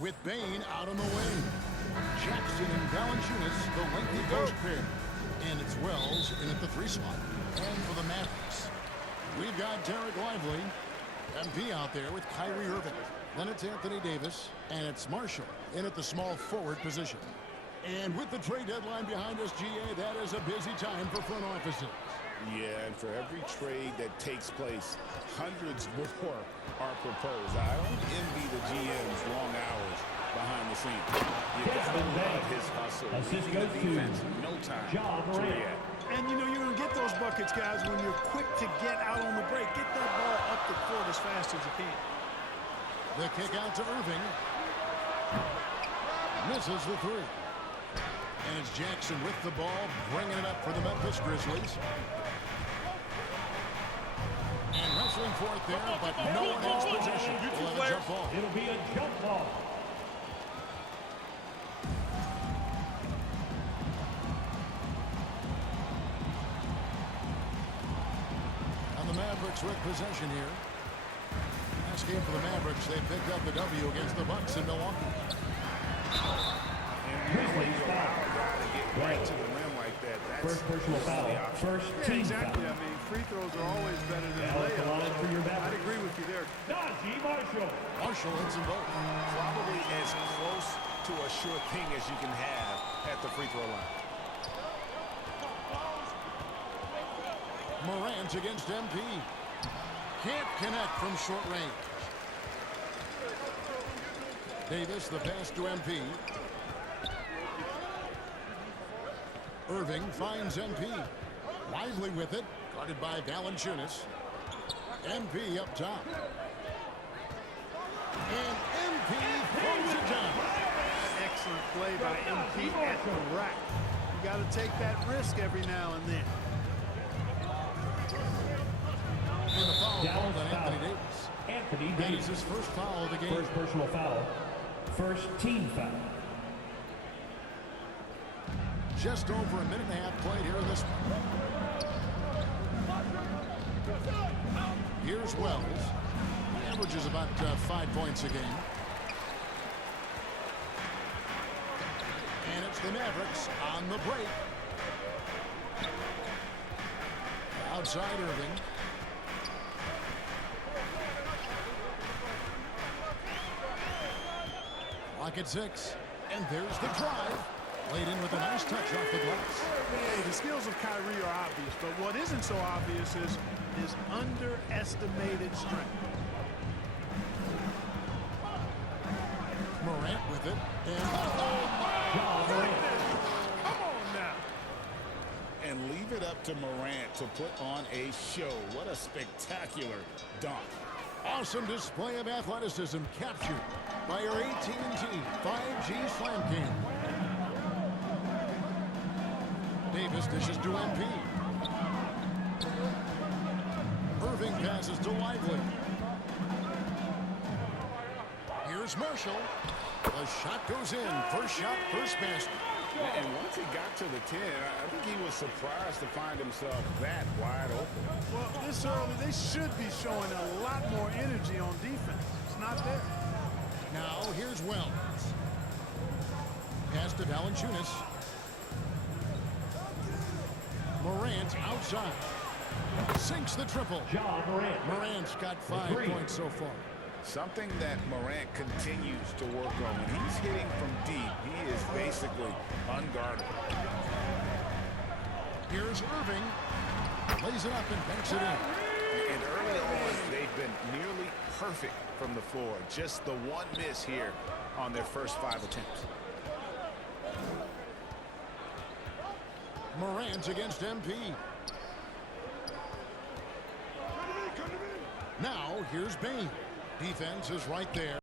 with Bain out on the wing. Jackson and Valanciunas, the lengthy post pair. And it's Wells in at the 3 spot. And for the Mavericks, we've got Derek Lively, MP out there with Kyrie Irving. Then it's Anthony Davis, and it's Marshall in at the small forward position. And with the trade deadline behind us, GA, that is a busy time for front offices. Yeah, and for every trade that takes place, hundreds more are proposed. I don't envy the GM's long hours behind the scenes. You gotta love his hustle. Leading the defense, no time to react. And, you know, you're going to get those buckets, guys, when you're quick to get out on the break. Get that ball up the court as fast as you can. The kick out to Irving. Misses the 3. And it's Jackson with the ball, bringing it up for the Memphis Grizzlies. And wrestling for it there, but no one has possession. We'll have a jump ball. It'll be a jump ball. And the Mavericks with possession here. Last game for the Mavericks, they picked up the W against the Bucks in Milwaukee. Grizzlies allow a guy to get right to the rim like that. That's first personal foul. First team exactly. foul. I mean, free throws are always better than layups. layups. I'd agree with you there. Najee Marshall. Marshall hits them both. probably as close to a sure thing as you can have at the free throw line. Morant against MP. Can't connect from short range. Davis, the pass to MP. Irving finds MP. Lively with it. Guarded by Valanciunas. MP up top. And MP throws it down. Excellent play by MP at the rack. You got to take that risk every now and then. And the foul called on Anthony Davis. Anthony That Davis. is his first foul of the game. First personal foul. First team foul. Just over a minute and a half played here in this one. Here's Wells. Averages about 5 points a game. And it's the Mavericks on the break. Outside Irving. Clock at 6. And there's the drive. Laid in with a nice touch off the glass. Hey, the skills of Kyrie are obvious, but what isn't so obvious is his underestimated strength. Morant with it. And Come on now. And leave it up to Morant to put on a show. What a spectacular dunk. awesome display of athleticism captured by our AT&T 5G Slam Cam. Davis dishes to MP. Irving passes to Lively. Here's Marshall. The shot goes in. First shot, first basket. And once he got to the 10, I think he was surprised to find himself that wide open. Well, this early, they should be showing a lot more energy on defense. It's not there. Now, here's Wells. Pass to Valanciunas. Morant outside. Sinks the triple. John Morant. Morant's got 5 points so far. Something that Morant continues to work on. When he's hitting from deep, he is basically unguardable. Here's Irving. Lays it up and banks it in. And early on, they've been nearly perfect from the floor. Just the one miss here on their first 5 attempts. Morant against MP. Now, here's Bain. Defense is right there.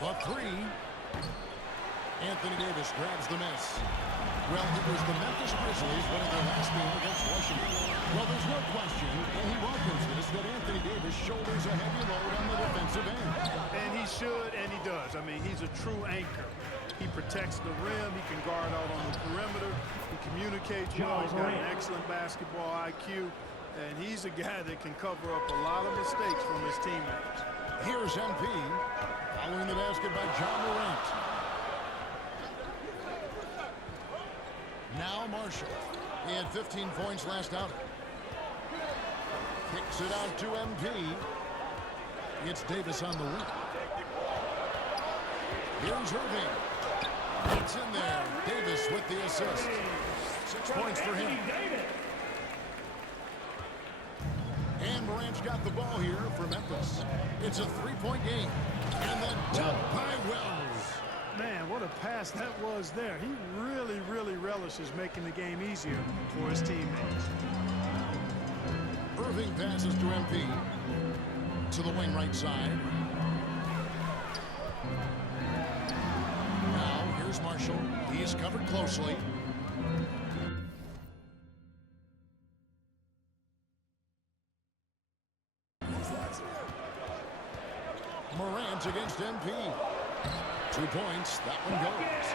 The three Anthony Davis grabs the miss. Well, it was the Memphis Grizzlies winning their last game against Washington. Well, there's no question, and he welcomes this, that Anthony Davis shoulders a heavy load on the defensive end. And he should, and he does. I mean, he's a true anchor. He protects the rim. He can guard out on the perimeter. He communicates well. He's got an excellent basketball IQ. And he's a guy that can cover up a lot of mistakes from his teammates. Here's MP, following the basket by John Morant. Now Marshall. He had 15 points last outing. Kicks it out to MP. It's Davis on the wing. Here's Irving. It's in there. Davis with the assist. 6 points for him. And Morant's got the ball here for Memphis. It's a three-point game. And then dunk by Wells. Man, what a pass that was there. He really relishes making the game easier for his teammates. Irving passes to MP. To the wing right side. Now, here's Marshall. He's covered closely. Morant against MP. 2 points. That one goes.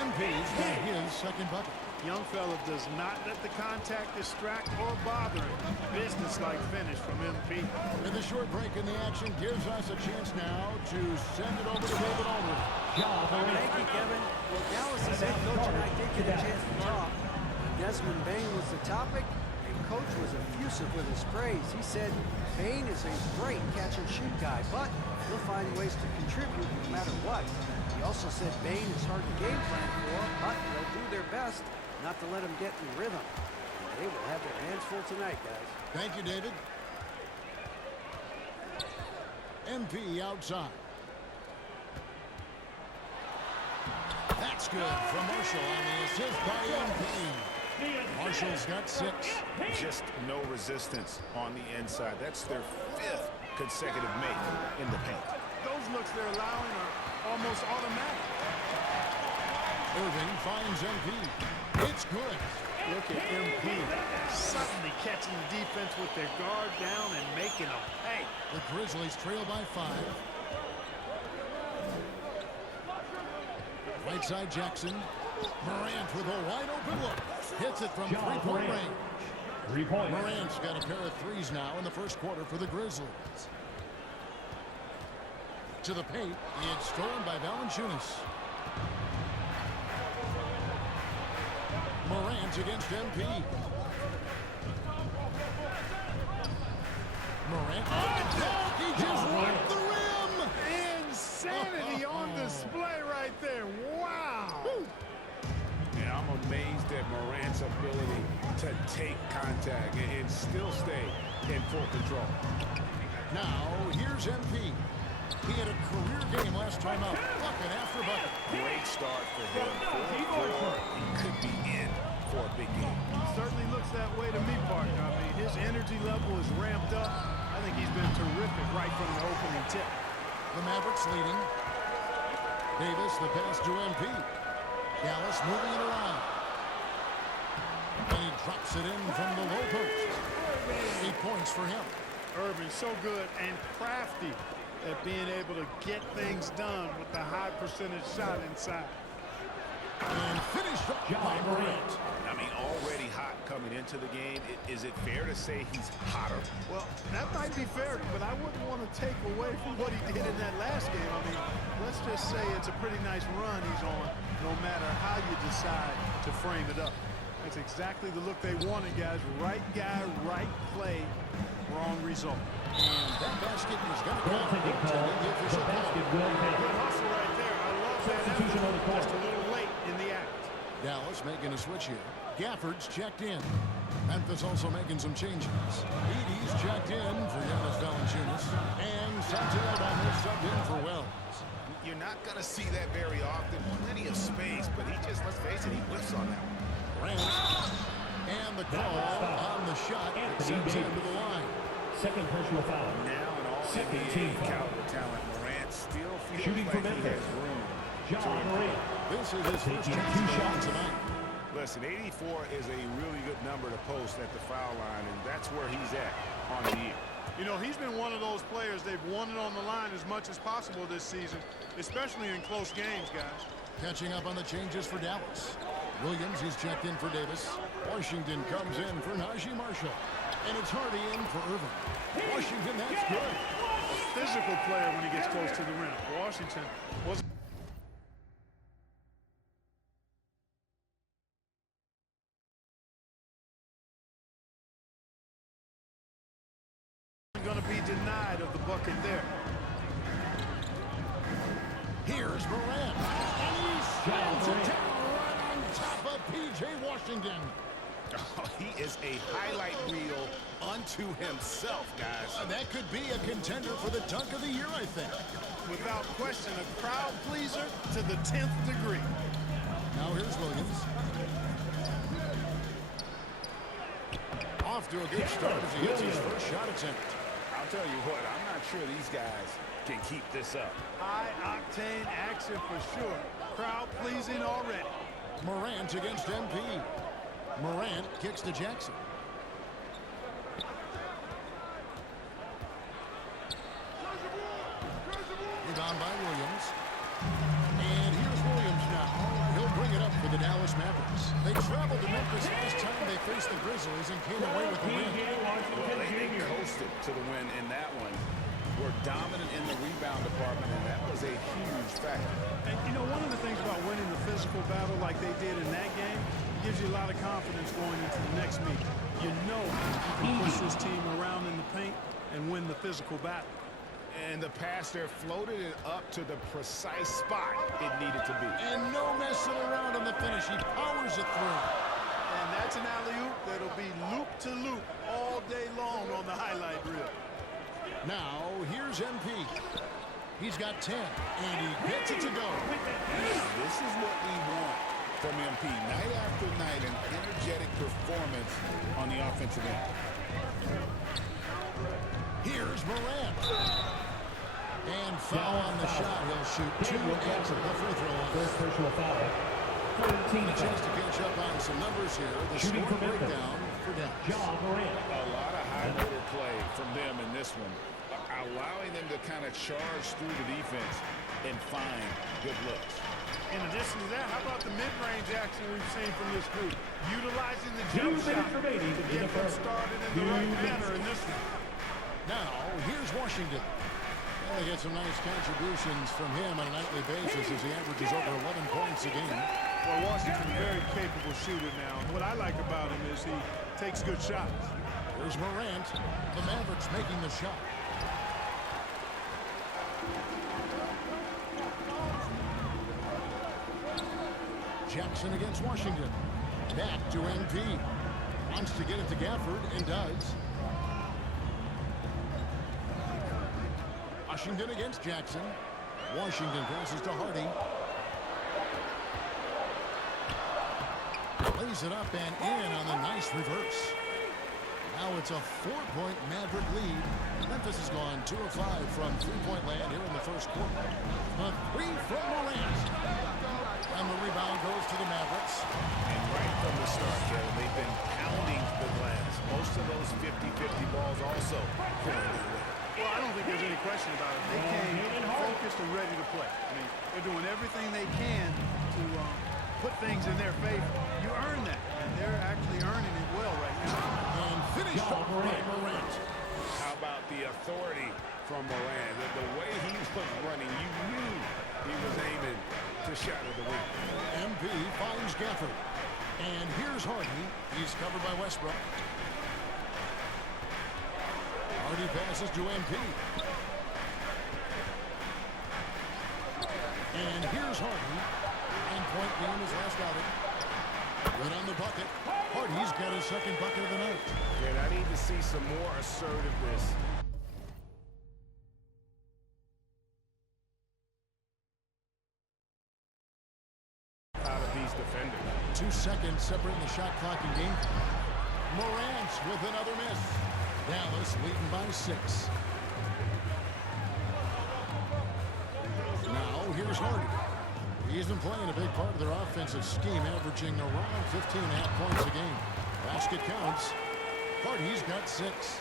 MP's got his second bucket. Young fella does not let the contact distract or bother him. Business-like finish from MP. And the short break in the action gives us a chance now to send it over to David Aldridge. Thank you, Kevin. Well, Dallas' head coach and I did get a chance to talk. Desmond Bane was the topic, and Coach was effusive with his praise. He said Bane is a great catch-and-shoot guy, but he'll find ways to contribute no matter what. He also said Bane is hard to game plan for, but they'll do their best not to let him get in rhythm. They will have their hands full tonight, guys. Thank you, David. MP outside. That's good from Marshall on the assist by MP. Marshall's got 6. Just no resistance on the inside. That's their 5th consecutive make in the paint. Those looks they're allowing are almost automatic. Irving finds MP. It's good. Look at MP suddenly catching the defense with their guard down and making them pay. The Grizzlies trail by 5. Right side Jackson. Morant with a wide open look. Hits it from three-point range. 3 points. Morant's got a pair of threes now in the first quarter for the Grizzlies. To the paint. It's stolen by Valanciunas. Morant against MP. Morant. Oh, he just rocked the rim. Insanity on display right there. Wow. And I'm amazed at Morant's ability to take contact and still stay in full control. Now, here's MP. He had a career game last time out. Bucket after bucket. Great start for him. 4-4. He could be in for a big game. Certainly looks that way to me, partner. I mean, his energy level is ramped up. I think he's been terrific right from the opening tip. The Mavericks leading. Davis, the pass to MP. Dallas moving it around. And he drops it in from the low post. 8 points for him. Irving so good and crafty at being able to get things done with the high percentage shot inside. And finished up by Morant. I mean, already hot coming into the game. Is it fair to say he's hotter? Well, that might be fair, but I wouldn't want to take away from what he did in that last game. I mean, let's just say it's a pretty nice run he's on, no matter how you decide to frame it up. That's exactly the look they wanted, guys. Right guy, right play, wrong result. And that basket is going to go. Goaltending call. The basket will Good take. hustle right there. I love that Substitution on the effort. court. Just a little late in the act. Dallas making a switch here. Gafford's checked in. Memphis also making some changes. Edey's checked in for Giannis Valanciunas. And Santiago Alvarez subbed in for Wells. You're not going to see that very often. Plenty of space, but he just, let's face it, he whiffs on that one. Grant. And the call on the shot sends him to the line. Second personal foul. Now in all Second NBA team foul. caliber talent, Morant still feels Shooting like for he Memphis. has room John Morant. This is his first Taking chance 2 to win shots. tonight. Listen, 84 is a really good number to post at the foul line, and that's where he's at on the year. You know, he's been one of those players, they've won it on the line as much as possible this season, especially in close games, guys. Catching up on the changes for Dallas. Williams, he's checked in for Davis. Washington comes in for Najee Marshall. And it's Hardy in for Irvin. Washington, that's good. A physical player when he gets close to the rim. Washington wasn't going to be denied of the bucket there. Here's Morant. And he slams it down right on top of P.J. Washington. Oh, he is a highlight reel unto himself, guys. That could be a contender for the dunk of the year, I think. Without question, a crowd pleaser to the 10th degree. Now here's Williams. Off to a good start as he hits his first shot attempt. I'll tell you what, I'm not sure these guys can keep this up. High-octane action for sure. Crowd pleasing already. Morant against MP. Morant kicks to Jackson. Rebound by Williams. And here's Williams now. He'll bring it up for the Dallas Mavericks. They traveled to Memphis last time they faced the Grizzlies and came away with the win. Well, they coasted to the win in that one. Were dominant in the rebound department, and that was a huge factor. And, you know, one of the things about winning the physical battle like they did in that game gives you a lot of confidence going into the next meeting. You know you can push this team around in the paint and win the physical battle. And the pass there floated it up to the precise spot it needed to be. And no messing around on the finish. He powers it through. And that's an alley-oop that'll be loop-to-loop all day long on the highlight reel. Now, here's MP. He's got 10, and he gets it to go. This is what we want from MP. Night after night, an energetic performance on the offensive end. Here's Morant. And foul on the shot. He'll shoot 2 after the free throw line. First personal foul. A chance to catch up on some numbers here. The Shooting score for Memphis. breakdown for Dallas. John Morant. A lot of high motor play from them in this one, allowing them to kind of charge through the defense and find good looks. In addition to that, how about the mid-range action we've seen from this group? Utilizing the jump shot to get them started in the right manner in this one. Now, here's Washington. Well, they get some nice contributions from him on a nightly basis as he averages over 11 points a game. Well, Washington, very capable shooter now. What I like about him is he takes good shots. Here's Morant. The Mavericks making the shot. Jackson against Washington. Back to MP. Wants to get it to Gafford and does. Washington against Jackson. Washington passes to Hardy. Lays it up and in on the nice reverse. Now it's a 4-point Maverick lead. Memphis has gone 2 of 5 from three-point land here in the first quarter. A 3 from Morant. And the rebound goes to the Mavericks. And right from the start, Kevin, they've been pounding the glass. Most of those 50-50 balls also going their way. Well, I don't think there's any question about it. They came focused and ready to play. I mean, they're doing everything they can to put things in their favor. You earn that, and they're actually earning it well right now. And finished up by Morant. How about the authority from Morant? The way he was running, you knew he was aiming to shatter the rim. MP finds Gafford. And here's Hardy. He's covered by Westbrook. Hardy passes to MP. And here's Hardy. 9-point game his last outing. Good on the bucket. Hardy's got his second bucket of the night. And I need to see some more assertiveness. Out of these defenders. 2 seconds separating the shot clock and game. Morant with another miss. Dallas leading by 6. Now here's Hardy. He's been playing a big part of their offensive scheme, averaging around 15.5 points a game. Basket counts, but he's got 6.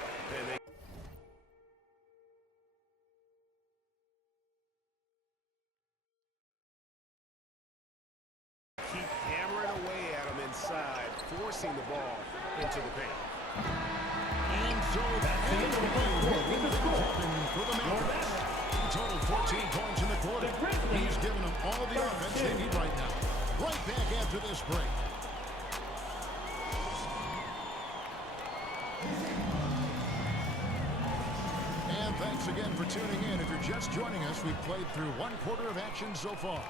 Keep hammering away at him inside, forcing the ball into the paint. And so that's the end of the game. For the Mavericks. He totaled 14 points in the quarter. He's given them all the offense they need right now. Right back after this break. And thanks again for tuning in. If you're just joining us, we've played through 1 quarter of action so far.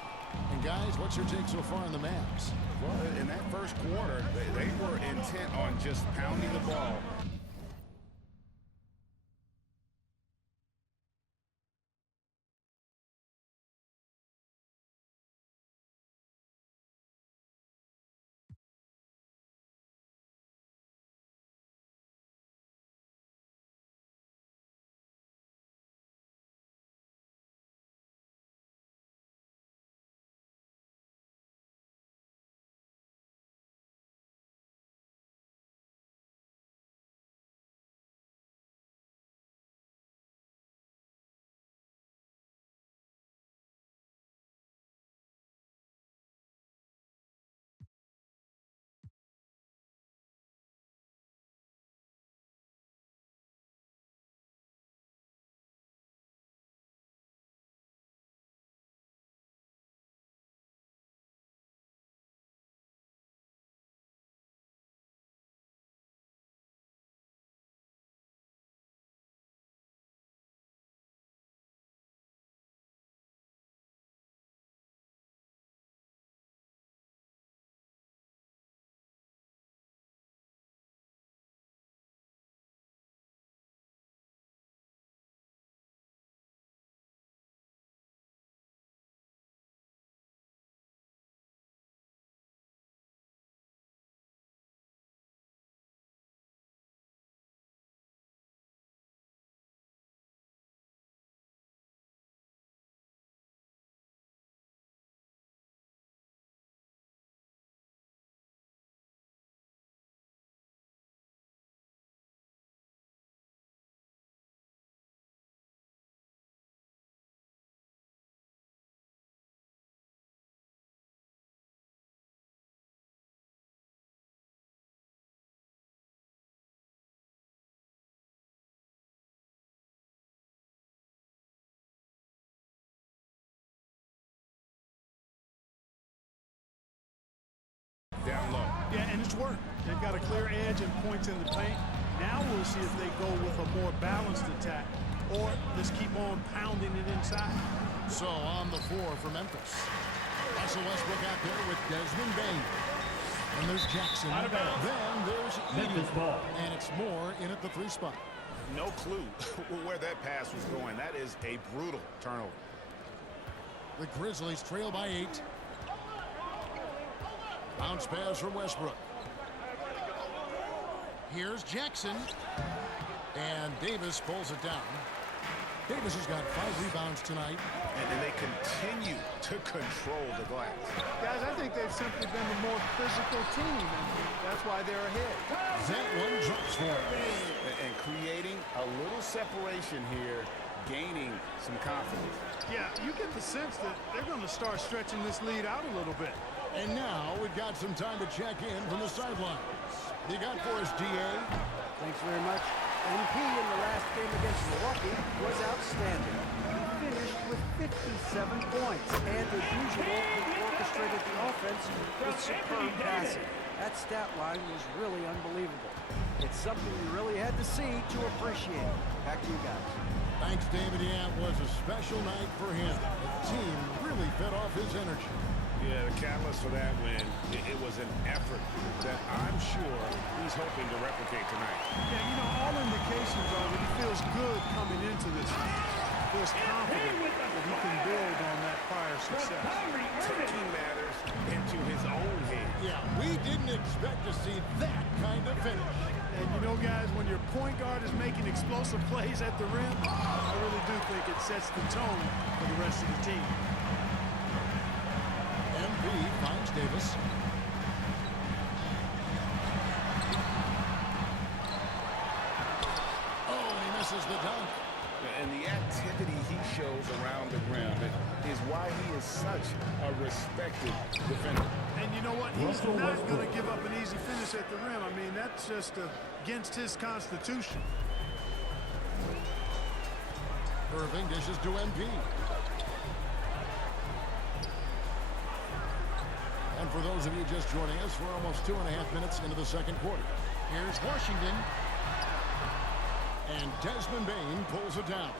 And guys, what's your take so far on the Mavs? Well, in that first quarter, they were intent on just pounding the ball. Down low. Yeah, and it's worked. They've got a clear edge and points in the paint. Now we'll see if they go with a more balanced attack or just keep on pounding it inside. So on the floor for Memphis. Russell Westbrook out there with Desmond Bain. And there's Jackson. Out of bounds. Then there's Memphis ball. And it's Moore in at the 3 spot. No clue where that pass was going. That is a brutal turnover. The Grizzlies trail by 8. Bounce pass from Westbrook. Here's Jackson. And Davis pulls it down. Davis has got 5 rebounds tonight. And they continue to control the glass. Guys, I think they've simply been the more physical team, and that's why they're ahead. That one drops for him. And creating a little separation here, gaining some confidence. Yeah, you get the sense that they're going to start stretching this lead out a little bit. And now we've got some time to check in from the sidelines. You got for us, DA? Thanks very much. MP in the last game against Milwaukee was outstanding. He finished with 57 points, and as usual, he orchestrated the offense with superb passing. That stat line was really unbelievable. It's something you really had to see to appreciate. Back to you guys. Thanks, David. Yeah, it was a special night for him. The team really fed off his energy. Yeah, the catalyst for that win, it was an effort that I'm sure he's hoping to replicate tonight. Yeah, you know, all indications are that he feels good coming into this. Feels confident that he can build on that prior success. Taking matters into his own hands. Yeah, we didn't expect to see that kind of finish. And you know, guys, when your point guard is making explosive plays at the rim, I really do think it sets the tone for the rest of the team. Davis. Oh, and he misses the dunk. And the activity he shows around the rim is why he is such a respected defender. And you know what? He's not going to give up an easy finish at the rim. I mean, that's just against his constitution. Irving dishes to MP. And for those of you just joining us, we're almost 2.5 minutes into the second quarter. Here's Washington. And Desmond Bain pulls it down.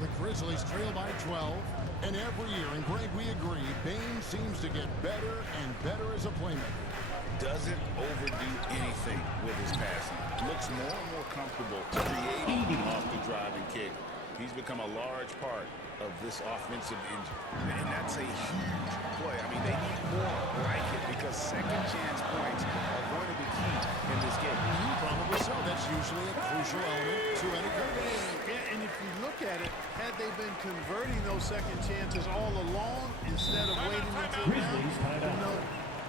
The Grizzlies trail by 12. And every year, and Greg, we agree, Bain seems to get better and better as a playmaker. Doesn't overdo anything with his passing. Looks more and more comfortable creating off the driving kick. He's become a large part of this offensive engine. And that's a huge play. I mean, they need more like it because second chance points are going to be key in this game. Probably so. That's usually a crucial element to any game. Yeah, and if you look at it, had they been converting those second chances all along instead of waiting until now,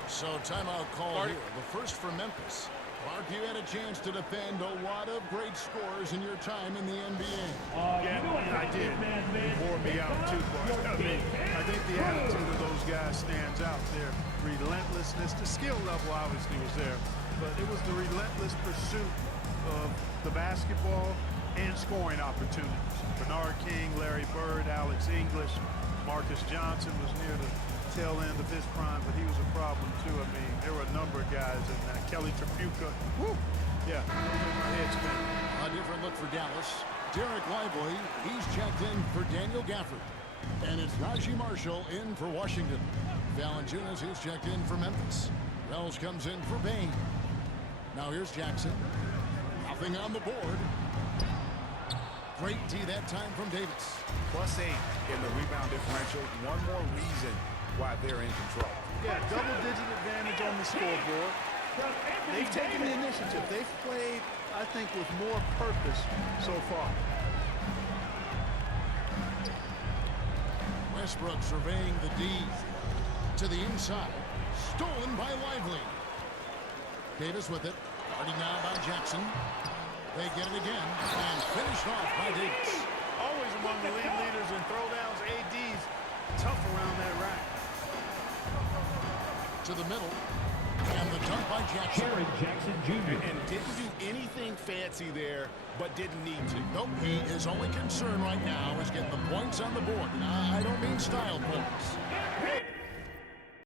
So timeout call here. The first for Memphis. Clark, you had a chance to defend a lot of great scores in your time in the NBA. I did. It wore me out too far. I think the attitude of those guys stands out there. Relentlessness. The skill level obviously was there, but it was the relentless pursuit of the basketball and scoring opportunities. Bernard King, Larry Bird, Alex English, Marcus Johnson was near the tail end of his prime, but he was a problem too. I mean, there were a number of guys in that. Kelly Tripucka. Woo! Yeah, my head's spinning. A different look for Dallas. Derek Lively, he's checked in for Daniel Gafford. And it's Najee Marshall in for Washington. Valanciunas is checked in for Memphis. Wells comes in for Bain. Now here's Jackson. Nothing on the board. Great D that time from Davis. +8 in the rebound differential. One more reason why they're in control. Yeah, double-digit advantage on the scoreboard. They've taken the initiative. They've played, I think, with more purpose so far. Westbrook surveying the D. To the inside. Stolen by Lively. Davis with it. Guarded now by Jackson. They get it again. And finished off by Davis. Always among the league leaders in throwdowns. AD's tough around that rack. To the middle. And the dunk by Jackson. Jackson Jr. And didn't do anything fancy there, but didn't need to. Nope, his only concern right now is getting the points on the board. I don't mean style points.